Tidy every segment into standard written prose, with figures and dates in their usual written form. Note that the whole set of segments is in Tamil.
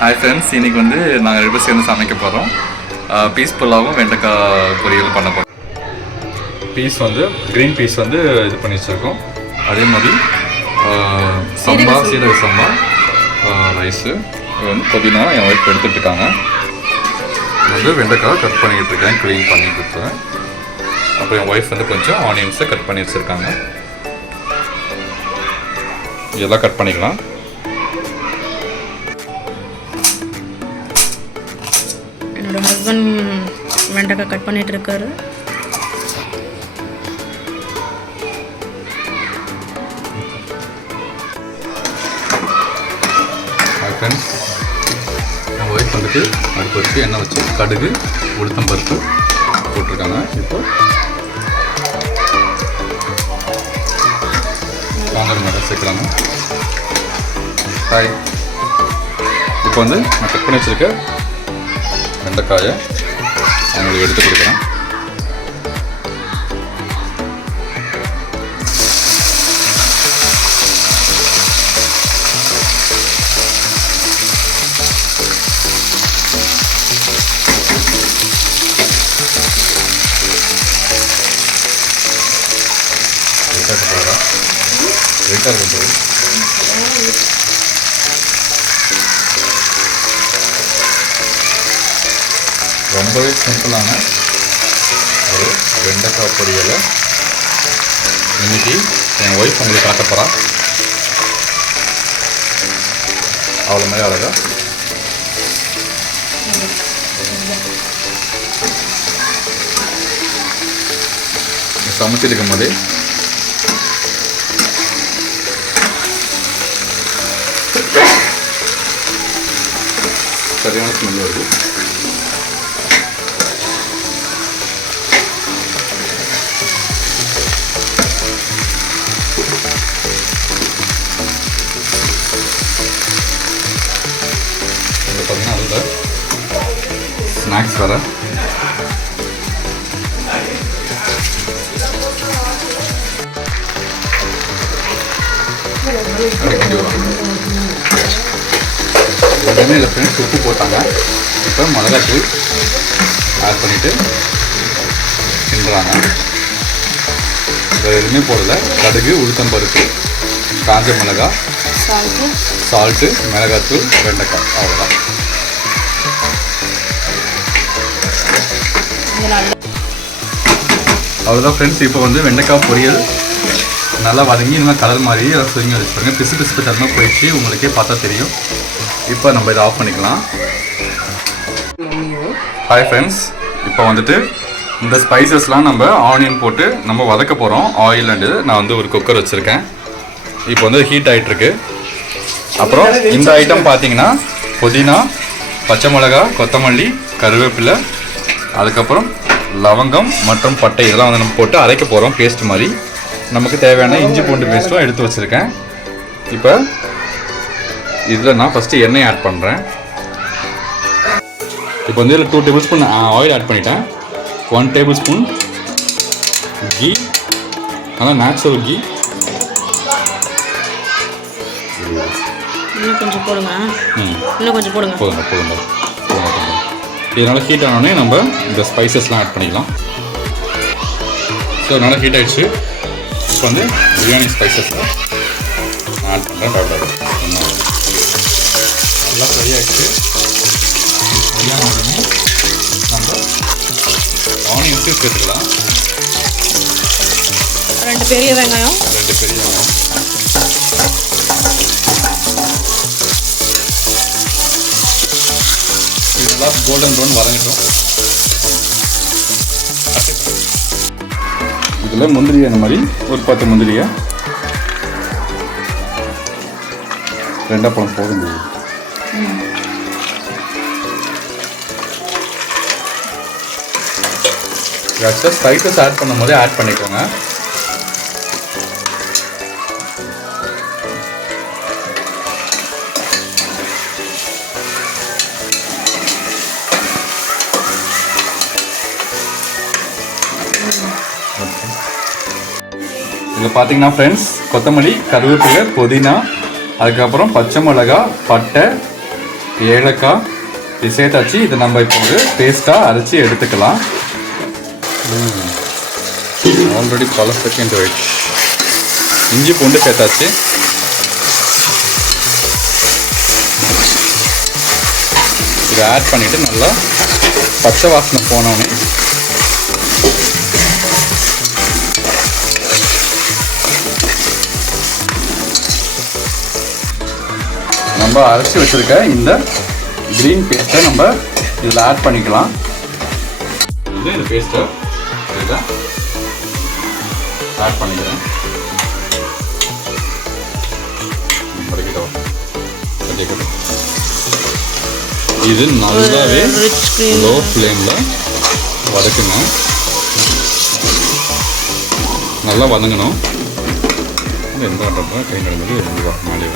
ஹாய் ஃப்ரெண்ட்ஸ், இன்றைக்கி வந்து நாங்கள் 2 பேரும் சேர்ந்து சமைக்க போகிறோம். பீஸ் புல்லாவும் வெண்டைக்காய் பொரியலும் பண்ண போகிறோம். பீஸ் வந்து க்ரீன் பீஸ் வந்து இது பண்ணி வச்சுருக்கோம். அதே மாதிரி சம்பா, சீரக சம்பா ரைஸு வந்து புதினா என் ஒய்ஃப் எடுத்துகிட்ருக்காங்க. வந்து வெண்டைக்காய் கட் பண்ணிக்கிட்டு இருக்கேன், க்ளீன் பண்ணி கொடுத்துருவேன். அப்புறம் என் ஒய்ஃப் வந்து கொஞ்சம் ஆனியன்ஸை கட் பண்ணி வச்சுருக்காங்க. இதெல்லாம் கட் பண்ணிக்கலாம். என்னோட ஹஸ்பண்ட் வெண்டைக்காய் கட் பண்ணிட்டு இருக்காரு. ஃப்ரெண்ட்ஸ், என் ஒய்ஃப் வந்துட்டு அடுப்பு வச்சு எண்ணெய் வச்சு கடுகு உளுத்தம் பருப்பு போட்டிருக்காங்க. இப்போ வாங்கல் மேலே சேர்க்குறாங்க. ஹாய், இப்போ வந்து நான் கட் பண்ணி வச்சுருக்க வெண்டைக்காயை அவங்களுக்கு எடுத்து கொடுக்குறேன். ரொம்பவே சிம்பிளான ஒரு வெண்டைக்காய் பொரியலை இன்னைக்கு என் ஒய்ஃப் உங்களுக்கு காட்ட போகிறா. அவ்வளோ மாதிரி அழகா சமைச்சிருக்கும் போதே சரியான ஸ்மெல் வருது. பார்த்தீங்கன்னா அதில் ஸ்நாக்ஸ் வேறு. எல்லாமே இதில் ஃப்ரெண்ட்ஸ் உப்பு போட்டாங்க. இப்போ மிளகாத்தூள் ஆட் பண்ணிவிட்டு கிண்டுறாங்க. வேறு எதுவுமே போடல. கடுகு, உளுத்தம் பருப்பு, காஞ்ச மிளகாய், சால்ட்டு, மிளகாத்தூள், வெண்டைக்காய், அவ்வளோதான். அவ்வளோதான் ஃப்ரெண்ட்ஸ். இப்போ வந்து வெண்டைக்காய் பொரியல் நல்லா வதங்கி இனிமேல் கலர் மாதிரி எல்லாம் சுருங்கி வச்சுருங்க. பிசு பிசு தரமாக போயிடுச்சு, உங்களுக்கே பார்த்தா தெரியும். இப்போ நம்ம இதை ஆஃப் பண்ணிக்கலாம். ஹாய் ஃப்ரெண்ட்ஸ், இப்போ வந்துட்டு இந்த ஸ்பைசஸ்லாம் நம்ம ஆனியன் போட்டு நம்ம வதக்க போகிறோம். ஆயில் அண்டு நான் வந்து ஒரு குக்கர் வச்சுருக்கேன். இப்போ வந்து ஹீட் ஆகிட்டுருக்கு. அப்புறம் இந்த ஐட்டம் பார்த்தீங்கன்னா புதினா, பச்சை மிளகா, கொத்தமல்லி, கருவேப்பிலை, அதுக்கப்புறம் லவங்கம் மற்றும் பட்டை இதெல்லாம் வந்து நம்ம போட்டு அரைக்க போகிறோம் பேஸ்ட் மாதிரி. நமக்கு தேவையான இஞ்சி பூண்டு பேஸ்ட்டும் எடுத்து வச்சுருக்கேன். இப்போ இதில் நான் ஃபஸ்ட்டு எண்ணெய் ஆட் பண்ணுறேன். இப்போ வந்து இதில் 2 டேபிள் ஸ்பூன் ஆயில் ஆட் பண்ணிட்டேன். 1 டேபிள் ஸ்பூன் கீ, அதான் நேச்சுரல் கீ. இன்னும் கொஞ்சம் போடுங்க. இன்னும் கொஞ்சம் போடுங்க. போதுங்க. இதனால் ஹீட் ஆனோடனே நம்ம இந்த ஸ்பைசஸ்லாம் ஆட் பண்ணிக்கலாம். ஸோ நல்லா ஹீட் ஆகிடுச்சு. இப்போ வந்து பிரியாணி ஸ்பைசஸ் ஆட் பண்ணுறேன். எல்லாம் ஃப்ரை ஆகிடுச்சு. ஃப்ரையான உடனே நம்ம ஆனியன்ஸையும் சேர்த்துக்கலாம். 2 பெரிய வெங்காயம். இதெல்லாம் கோல்டன் ப்ரௌன் வதங்கட்டும். இதில் முந்திரி அந்த மாதிரி ஒரு 10 முந்திரியை 2 பழம் போக முடியும். எக்ஸ்ட்ரா ஸ்பைசஸ் ஆட் பண்ணும் போதே ஆட் பண்ணிக்கோங்க. இதில் பார்த்தீங்கன்னா ஃப்ரெண்ட்ஸ், கொத்தமல்லி, கருவேப்பிலை, புதினா, அதுக்கப்புறம் பச்சை மிளகா, பட்டை, ஏலக்காய் இது சேர்த்தாச்சு. இதை நம்ம இப்போ ஒரு பேஸ்ட்டாக அரைச்சி எடுத்துக்கலாம். ஆல்ரெடி பல செகண்ட் ஆயிடுச்சு. இஞ்சி பூண்டு சேர்த்தாச்சு. இதை ஆட் பண்ணிவிட்டு நல்லா பச்சை வாசனை போனோடனே நம்ம அரைச்சி வச்சுருக்க இந்த க்ரீன் பேஸ்ட்டை நம்ம இதில் ஆட் பண்ணிக்கலாம். இந்த பேஸ்ட்டை இதில் ஆட் பண்ணிக்கிறேன். இது நல்லாவே லோ ஃப்ளேமில் வதக்குங்க. நல்லா வதங்கணும். எந்த வாட்டப்போ கை நடந்தது மேலே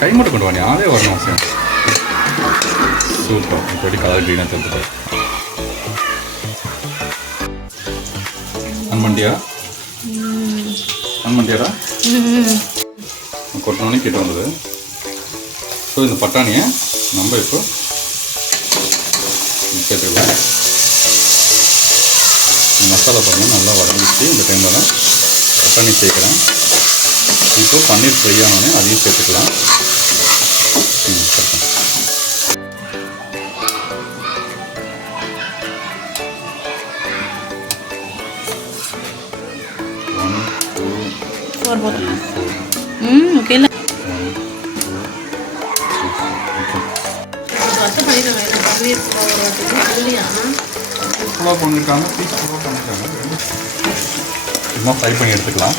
கை மட்டும் கொண்டு வாங்க, அதே வரணும் அவசியம். சூப்பர். இப்படி கலர் க்ரீனாக தந்துட்டேன். அன்மண்டியாடா கொட்டினோடனே கிட்ட வந்தது. ஸோ இந்த பட்டாணியை நம்ம இப்போ சேர்த்துக்கலாம். மசாலா பாருங்கள் நல்லா வதங்கிச்சு. இந்த டைமில் தான் பட்டாணி சேர்க்குறேன். இப்போ பன்னீர் ஃப்ரை ஆனோடனே அதையும் சேர்த்துக்கலாம். சும்மா ஃப்ரை பண்ணி எடுத்துக்கலாம்.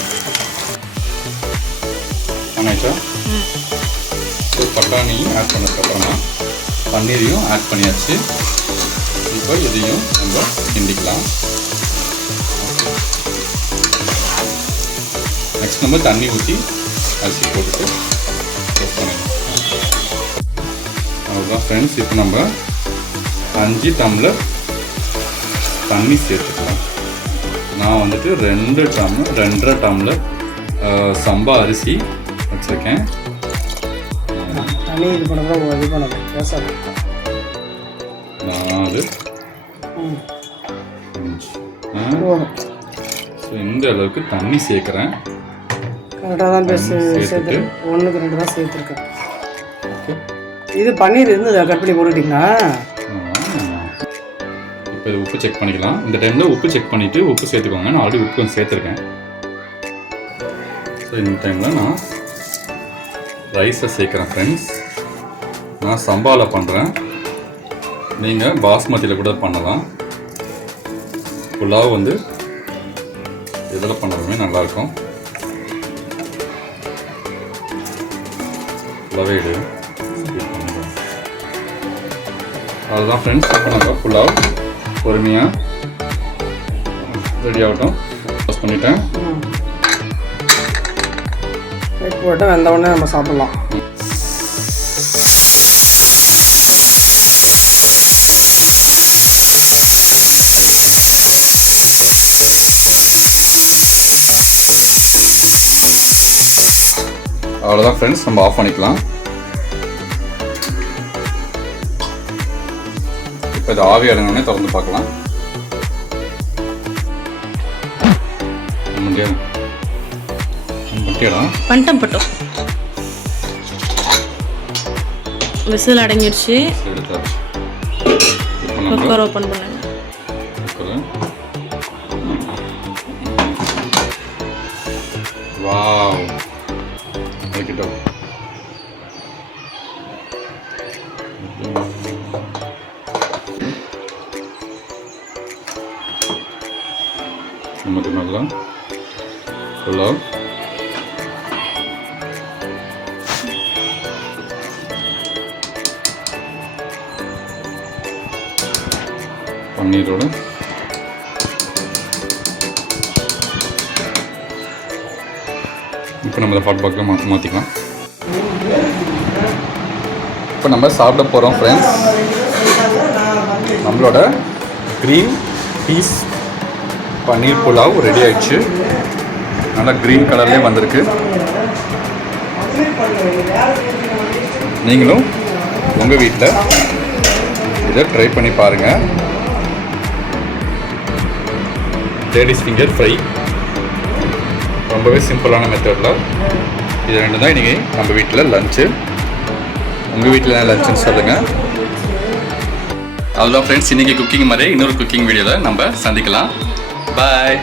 ஆனாச்சா பட்டாணி ஆட் பண்ணதுக்கப்புறமா பன்னீரையும் ஆட் பண்ணியாச்சு. இப்போ இதையும் நம்ம கிண்டிக்கலாம். நெக்ஸ்ட் நம்ம தண்ணி ஊற்றி அரிசி போட்டுட்டு ரோஸ்ட் பண்ணிடலாம். அவ்வளோதான் ஃப்ரெண்ட்ஸ். இப்போ நம்ம 5 டம்ளர் தண்ணி சேர்த்துக்கலாம். நான் வந்துட்டு 2.5 டம்ளர் சம்பா அரிசி வச்சுருக்கேன். தண்ணி இது பண்ணதான் இது பண்ணணும். 4 ஸோ இந்த அளவுக்கு தண்ணி சேர்க்குறேன். கரெக்டாக தான் சேர்த்துட்டு 1க்கு 2 தான் சேர்த்துருக்கேன். இது பன்னீர் இருந்தது கட் பண்ணி போட்டுட்டிங்களா? இப்போ இது உப்பு செக் பண்ணிக்கலாம். இந்த டைமில் உப்பு செக் பண்ணிவிட்டு உப்பு சேர்த்துக்கோங்க. நான் ஆல்ரெடி உப்பு கொஞ்சம் சேர்த்துருக்கேன். ஸோ இந்த டைமில் நான் ரைஸை சேர்க்குறேன் ஃப்ரெண்ட்ஸ். நான் சம்பாவில் பண்ணுறேன். நீங்கள் பாஸ்மதியில் கூட பண்ணலாம். புலாவ் வந்து இதில் பண்ணுறதுமே நல்லாயிருக்கும். புலாவே அதுதான் ஃப்ரெண்ட்ஸ். இப்போ நம்ம புலாவ் பொறுமையாக ரெடி ஆகட்டும். க்ளோஸ் பண்ணிட்டேன். போட்டு வெந்த உடனே நம்ம சாப்பிட்லாம். அவ்வளோதான் ஃப்ரெண்ட்ஸ், நம்ம ஆஃப் பண்ணிக்கலாம். இப்போ இது ஆவி அடங்கினோடனே திறந்து பார்க்கலாம். பண்ணிட்டோம் விசில் அடங்கிடுச்சு. குக்கர் ஓப்பன் பண்ணுங்க. வாவ், அதுக்கிட்ட நமக்கு நல்லா புலாவ் பன்னீரோட இப்போ நம்ம ஹாட் பாக்ஸில் மாற்றிக்கலாம். இப்போ நம்ம சாப்பிட போகிறோம் ஃப்ரெண்ட்ஸ். நம்மளோட க்ரீன் பீஸ் பன்னீர் புலாவ் ரெடி ஆயிடுச்சு. நல்லா க்ரீன் கலர்லேயே வந்திருக்கு. நீங்களும் உங்கள் வீட்டில் இதை ட்ரை பண்ணி பாருங்கள். லேடிஸ் ஃபிங்கர் ஃப்ரை ரொம்பவே சிம்பிளான மெத்தடில். இது ரெண்டு தான் இன்றைக்கி நம்ம வீட்டில் லஞ்சு. உங்கள் வீட்டில் என்ன லஞ்சுன்னு சொல்லுங்கள். அவ்வளோ ஃப்ரெண்ட்ஸ், இன்றைக்கி குக்கிங் மாதிரி இன்னொரு குக்கிங் வீடியோவில் நம்ம சந்திக்கலாம். பாய்.